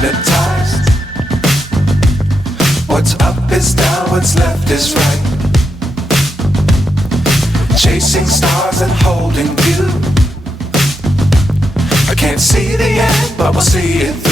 hypnotized. What's up is down, what's left is right. Chasing stars and holding you. I can't see the end, but we'll see it through.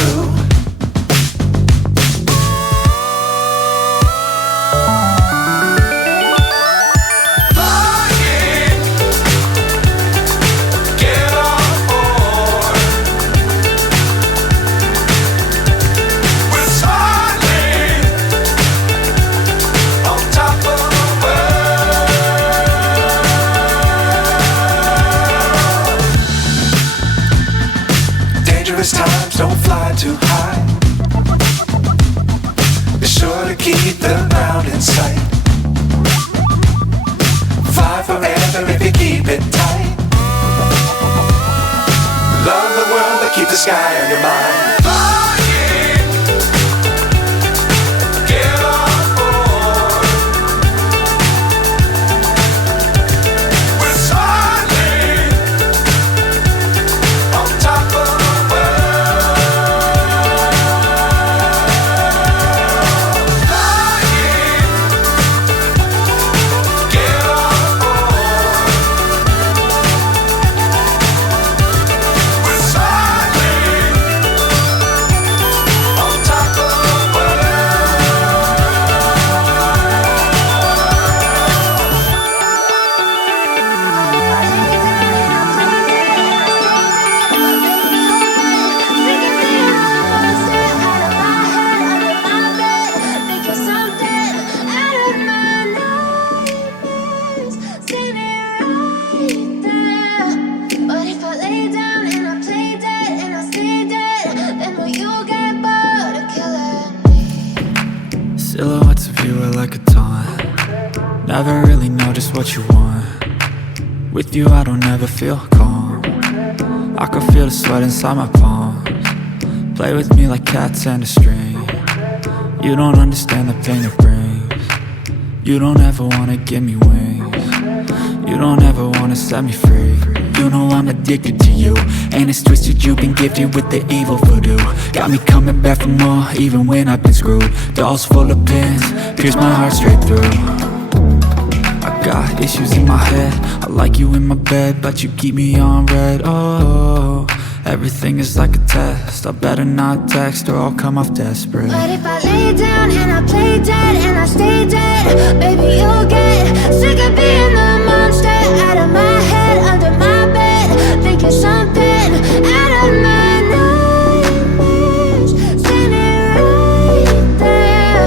Times don't fly too high. Be sure to keep the ground in sight. Fly forever if you keep it tight. Love the world but keep the sky on your mind. Silhouettes of you are like a taunt. Never really know just what you want. With you I don't ever feel calm. I can feel the sweat inside my palms. Play with me like cats and a string. You don't understand the pain it brings. You don't ever wanna give me wings. You don't ever wanna set me free. You know I'm addicted to you, and it's twisted, you've been gifted with the evil voodoo. Got me coming back for more, even when I've been screwed. Dolls full of pins, pierce my heart straight through. I got issues in my head, I like you in my bed, but you keep me on red. Oh, everything is like a test, I better not text or I'll come off desperate. But if I lay down and I play dead and I stay dead, baby you'll get sick of being the monster out of my head, under my bed, thinking something out of my nightmares, standing right there.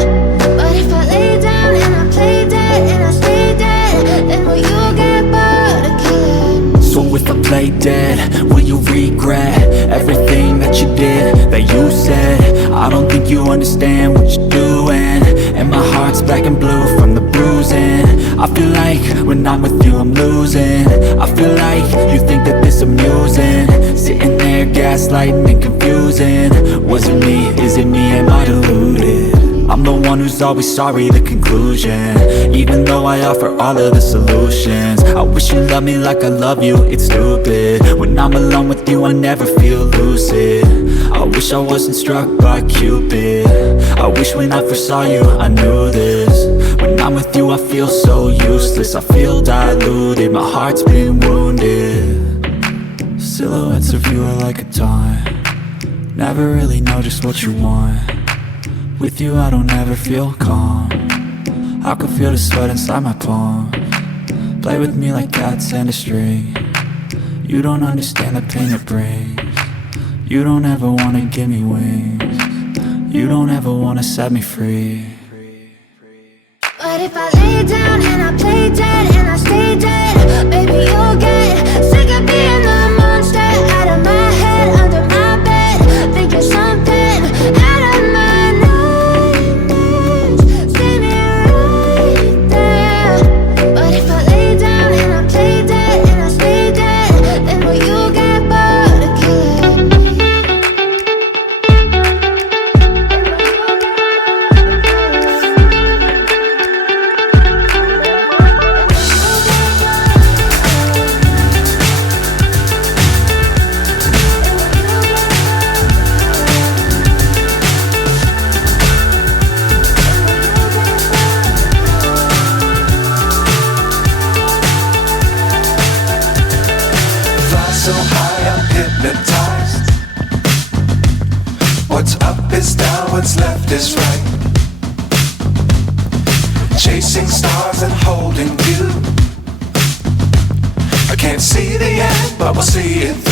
But if I lay down and I play dead and I stay dead, then will you get bored of killing me? So if I play dead, will you regret everything that you did, that you said? I don't think you understand what you're doing, and my heart's black and blue from the bruising. I feel like when I'm with you I'm losing. I feel like you think that this amusing, sitting there gaslighting and confusing. Was it me? Is it me? Am I deluded? I'm the one who's always sorry, the conclusion, even though I offer all of the solutions. I wish you loved me like I love you, it's stupid. When I'm alone with you I never feel lucid. I wish I wasn't struck by Cupid. I wish when I first saw you I knew this. When I'm with you I feel so useless, I feel diluted, my heart's been wounded. Silhouettes of you are like a taunt. Never really know just what you want. With you I don't ever feel calm. I can feel the sweat inside my palms. Play with me like cats and a string. You don't understand the pain it brings. You don't ever wanna give me wings. You don't ever wanna set me free. But if I lay down and I play dead and I stay dead, baby you'll get sick of being the monster out of my head, under my bed, thinking something out of my nightmares, standing right there. But if I lay down and I play dead and I stay dead, then will you get bored of killing me? Then will you get bored of killing me? hypnotized. What's up is down, what's left is right. Chasing stars and holding you. I can't see the end, but we'll see it through.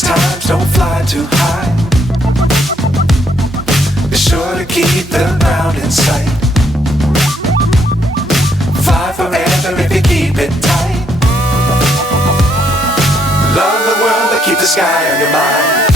Times don't fly too high. Be sure to keep the ground in sight. Fly forever if you keep it tight. Love the world, but keep the sky on your mind.